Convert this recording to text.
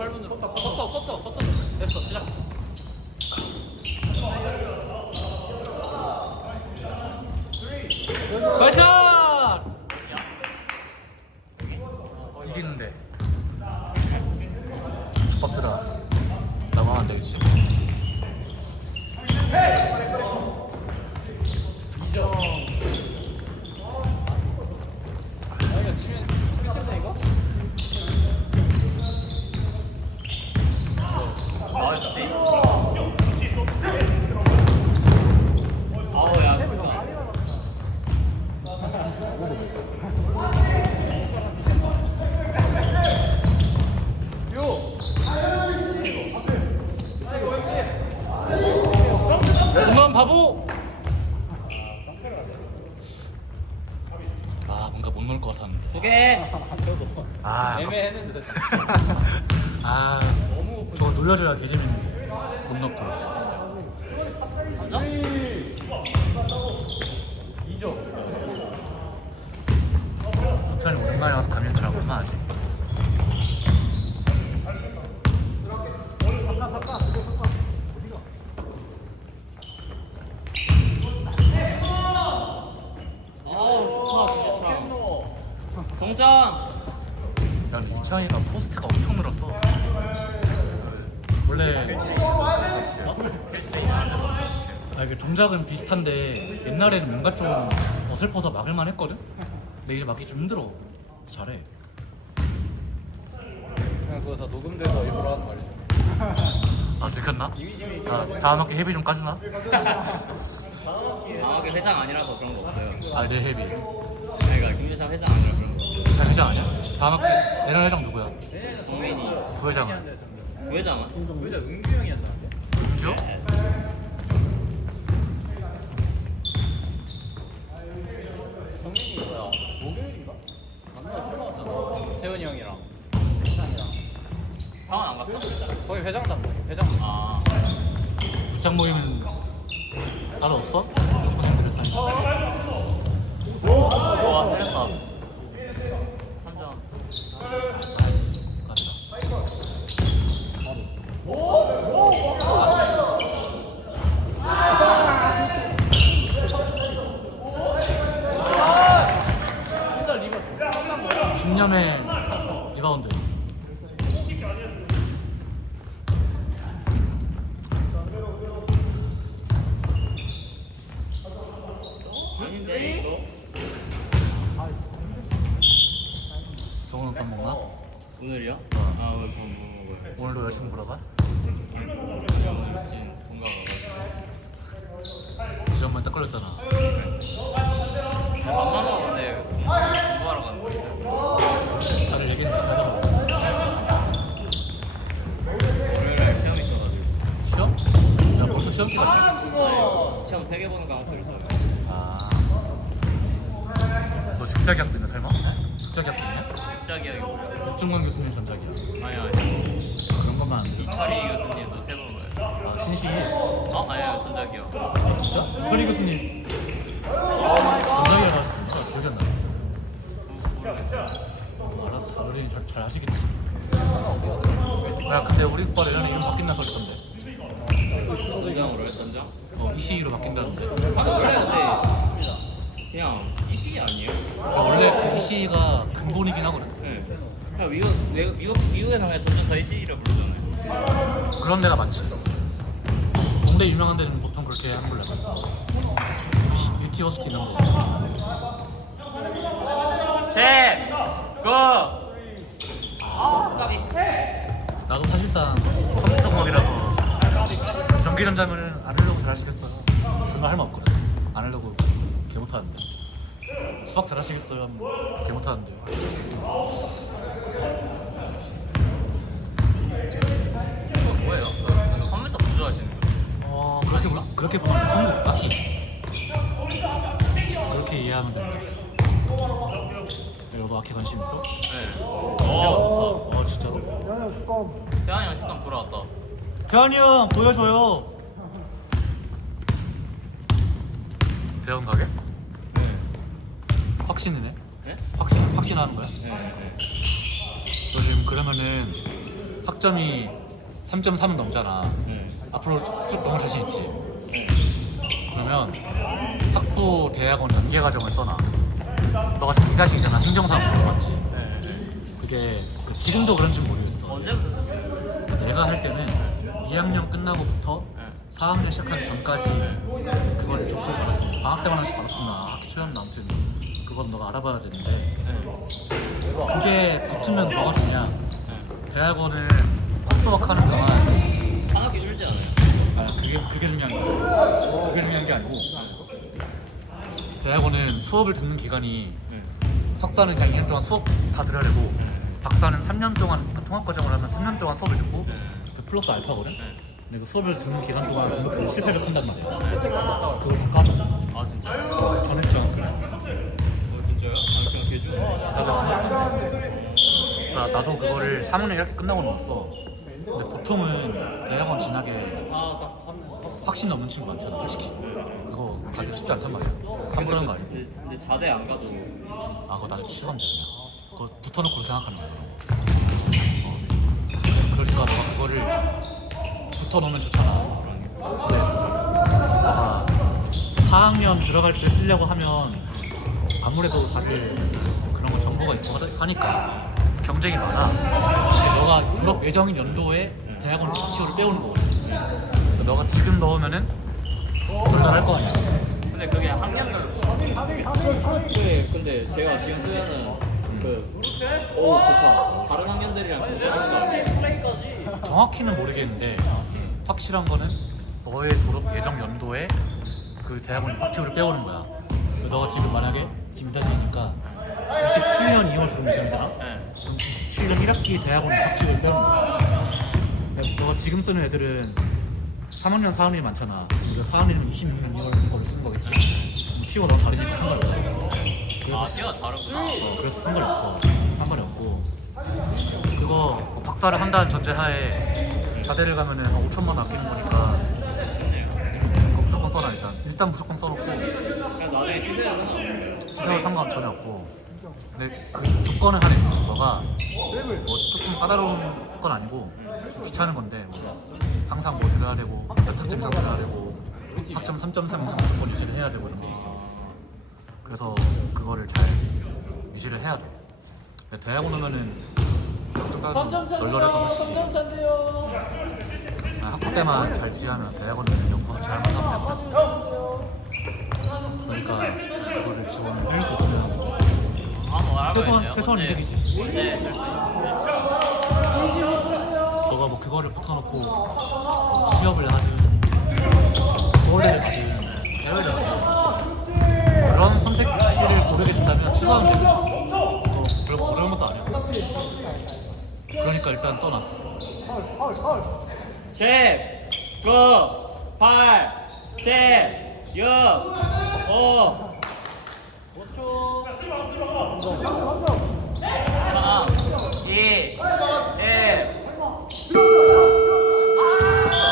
8분으로. 커터, 커터, 커터, 커터. 됐어, 시작. 가샷! 이기는데 죽밥들아 나가면 안 되겠지 아, 이거 치면, 끝인데, 이거? 아우, 야, 그니까. 공간 바보! 아 뭔가 못 넣을 것 같았는데 두 개! 아 애매했는데, 저거 놀려줘야 개재밌는데 못 넣고 석찬이 오랜만에 와서 하지? 아우, 좋다, 진짜. 동장! 야 이창이가 포스트가 엄청 늘었어 원래 아 이게 동작은 비슷한데 옛날에는 뭔가 좀 어설퍼서 막을만 했거든? 근데 이제 막기 좀 힘들어 잘해 그냥 그거 다 녹음돼서 일부러 하는 말이죠. 아 들켰나? 아 다음 학기 헤비 좀 까주나? 방학에 회장 아니라서 그런 거 없어요. 아내 헤비 그러니까 김유상 회장 아니라 그런 거. 자 회장 아니야? 다음 학기 애랑 회장 누구야? 정민이 부회장은? 부회장은 의자 은규 형이 한다는데? 누구죠? 정민이 뭐야? 목요일인가? 만나서 술 먹었잖아. 세훈이 형이랑 회장이랑. 방학 안 갔어? 거기 회장단 뭐? 회장. 아 부장 모임은 따로 없어? 부장들의 사이 와 살렸다. 3점. 써야지 까주라 일단 리버. 중념의 리바운드? 정우는 밥 먹나? 오늘이요? 어. 아 오늘 밥 먹어요. 오늘도 열심히 물어봐 지금 본가 가가지고. 지원만 딱 걸렸잖아 밥만 먹었는데 공부하러 가는 거예요. 다들 얘기는 하잖아 오늘 시험 있어가지고. 시험? 야 벌써 시험 기간이야? 아니, 시험 3개 보는 거 하고 있어요. 아너 중자기학 때문에 설마? 중자기학 여기 뭐야? 육중관 교수님 전자기학 아니 아니. 그런 것만 이철이 교수님도 세 번 봐요. 아 신시 어? 아니에요 전자기요. 아 진짜? 철이 교수님 전자기학 하셨습니까? 기억이 안 나네 알아 다들 잘, 잘 하시겠지 야 근데 우리 오빠 예전에 이름 바뀐다 소리 던데 전장으로요 전장? 어 이시이로 바뀐다는데 아 원래 근데 그냥 이식이 아니에요? 야, 원래 그 이시이가 근본이긴 하거든 네. 미국 미국 미국 미국에서 그냥 전장 다 이식이라 부르잖아요. 그런 데가 많지. 동네 유명한 데는 보통 그렇게 걸로 알고 있어 유티 호스트 있는 거. 제 고. 나도 사실상 컴퓨터공학이라서 전기전자면은 안 하려고 잘 하시겠어요? 정말 할말 없거든 안 하려고 개 못하는데. 수학 잘 하시겠어요? 하면 개 못하는데 컴퓨터 구조하시는 거예요? 어 그렇게 보- 그렇게 보면 컴퓨터 딱히 그렇게 이해하면 됩니다 너도 악기 관심 있어? 네. 어, 어 진짜로? 태환이 형 식당 돌아왔다. 태환이 형 보여줘요 대형 가게? 네. 확신이네 네? 확신 확신하는 거야? 네. 네. 너 지금 그러면은 학점이 3.3은 넘잖아. 네. 앞으로 쭉, 쭉 넘을 자신 있지. 그러면 학부 대학원 단계 과정을 써놔. 너가 자기 자신이잖아. 행정사고 맞지? 그게 그 지금도 그런지 모르겠어. 언제부터? 내가 할 때는 2학년 끝나고부터 네. 4학년 시작하기 전까지 그걸 접수를 받았어. 방학 때만 하나씩 받았으나 학기 초였나 아무튼 그건 너가 알아봐야 되는데 네. 그게 붙으면 뭐가 되냐? 대학원을 코스워크 하는 동안 한 학기 줄지 않아요? 아 그게 그게 중요한 거 그게 중요한 게 아니고 대학원은 수업을 듣는 기간이 네. 석사는 그냥 2년 동안 수업 다 들어야 되고 박사는 3년 동안 그러니까 통합 과정을 하면 3년 동안 수업을 듣고 그 플러스 알파거든. 근데 그 수업을 듣는 기간 동안 등록금 실패를 한단 말이야. 그걸 다 까먹어. 아 진짜? 전액정 그래. 어 진짜요? 아 그냥 개주. 나 나도 그거를 3학년 이렇게 끝나고 넣었어. 근데 보통은 대학원 진학에 확신이 없는 친구 많잖아, 솔직히. 그거 가기 쉽지 않단 말이야. 함부로 하는 거 아니야. 근데, 근데 자대 안 가도 아 그거 나중에 취소하면 돼 그냥 그거 붙어놓고 생각하는 거야 어. 그러니까 너가 그거를 붙어놓으면 좋잖아 근데 너가 4학년 들어갈 때 쓰려고 하면 아무래도 다들 그런 거 정보가 있고 하다- 하니까 경쟁이 많아 근데 너가 졸업 예정인 연도에 대학원 PTO를 빼오는 거거든 그러니까 너가 지금 넣으면은 불가할 거 아니야 근데 그게 학년별로 그래 근데 제가 지금 쓰면은 그오 좋다 다른 학년들이랑 괜찮은 거? 정확히는 모르겠는데 확실한 거는 너의 졸업 예정 연도에 그 대학원 파티오를 빼오는 거야. 그래서 너가 지금 만약에 지금 이다지니까 27년 2월 졸업 예정이잖아. 네. 그럼 27년 1학기 대학원 거야. 그러니까 너가 지금 쓰는 애들은 3학년 4학년이 많잖아. 우리가 4학년이면 26년 2월 거를 쓰는 거겠지. 그럼 티오가 너랑 다르니까 상관이 없어. 아 티가 다르구나 어, 그래서 상관이 없어. 상관이 없고 그거 뭐 박사를 한다는 전제하에 자대를 가면은 한 5천만 원 아끼는 거니까 그거 무조건 써놔 일단. 일단 무조건 써놓고 그냥 나중에 시세와 상관 전혀 없고. 근데 그 조건을 하나 있어. 너가 뭐 조금 까다로운 건 아니고 좀 귀찮은 건데 뭐 항상 뭐 들어야 되고 몇 학점 이상 들어야 되고 학점 3.3 이상 무조건 유지를 해야 되고 이런 게 있어. 그래서 그거를 잘 유지를 해야 돼. 근데 대학원 오면은 좀 널널해서 솔직히 아, 학부 때만 잘 유지하면 대학원 오면 연구 잘만 하면 되거든. 그러니까 그거를 지원을 할수 있으면 한번 최소한. 최소한 언제- 이득이지. 쓸수 너가 뭐 그거를 붙여놓고 뭐 취업을 하든 서울대를 가든 해외를 가든 그런 선택지를 고르게 된다면 취소하면 되고 뭐 그런 어려운 것도 아니야. 그러니까 일단 써놔. 십, 구, 팔, 칠, 육, 오. 5초. 3, 2,